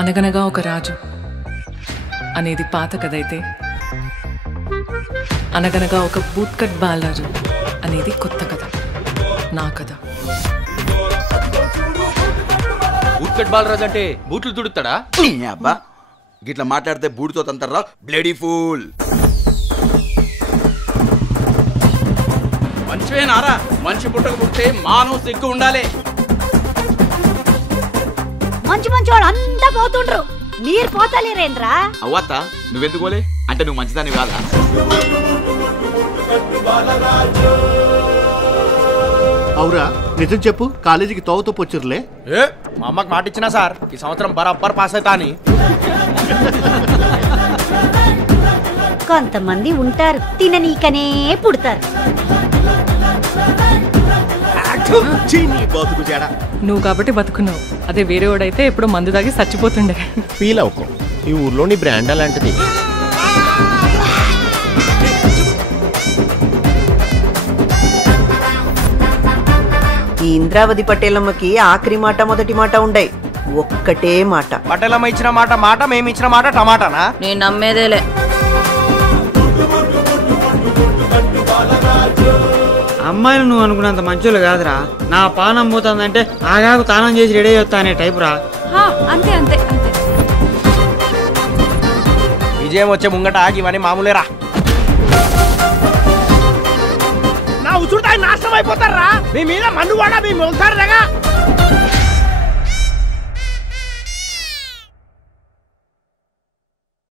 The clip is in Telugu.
అనగనగా ఒక రాజు అనేది పాత కథ అయితే అనగనగా ఒక బూట్కట్ బాలరాజు అనేది కొత్త కథ, నా కథ. బూట్కట్ బాలరాజు అంటే బూట్లు తుడుతాడా? అబ్బా గిట్లా మాట్లాడితే బూడితో తంతర్రా బ్లడీ ఫూల్. మంచివేనారా? మంచి పుట్టకు పుట్టే మానవ సిగ్గు ఉండాలి. మంచి మంచి వాళ్ళు అంతా పోతుండ్రు, మీరు పోతలేరేంద్రా? అవ్వత్త నువ్వెందుకు పోలే? అంటే నువ్వు మంచిదాన్ని కాదా? అవురా నిజం చెప్పు, కాలేజీకి తోవతో పొచ్చురులే. మా అమ్మకి మాట ఇచ్చినా సార్ ఈ సంవత్సరం బరాబర్ పాస్ అవుతా అని. కొంతమంది ఉంటారు తిననీకనే పుడతారు. నువ్వు కాబట్టి బతుకున్నావు, అదే వేరే వాడైతే ఎప్పుడో మందు తాగి చచ్చిపోతుండే. ఫీల్ అవుకో, ఈ ఊర్లోని బ్రాండ్ అలాంటిది. ఈ ఇంద్రావతి పటేలమ్మకి ఆఖరి మాట మొదటి మాట ఉండయి, ఒక్కటే మాట. పటేలమ్మ ఇచ్చిన మాట మాట, మేము ఇచ్చిన మాట టమాటానా? నేను నమ్మేదేలే. అమ్మాయిలు నువ్వు అనుకున్నంత మంచోళ్ళు కాదురా. నా పానం పోతుందంటే ఆగాకు తానం చేసి రెడీ అవుతా అనే టైపు రా. అంతే అంతే అంతే. విజయం వచ్చే ముంగట ఆగివని మామూలేరా. నా ఉసురుతాయి నాశనం అయిపోతారా. మీ మీద మన్ను కూడా మీ మొలుతారుగా.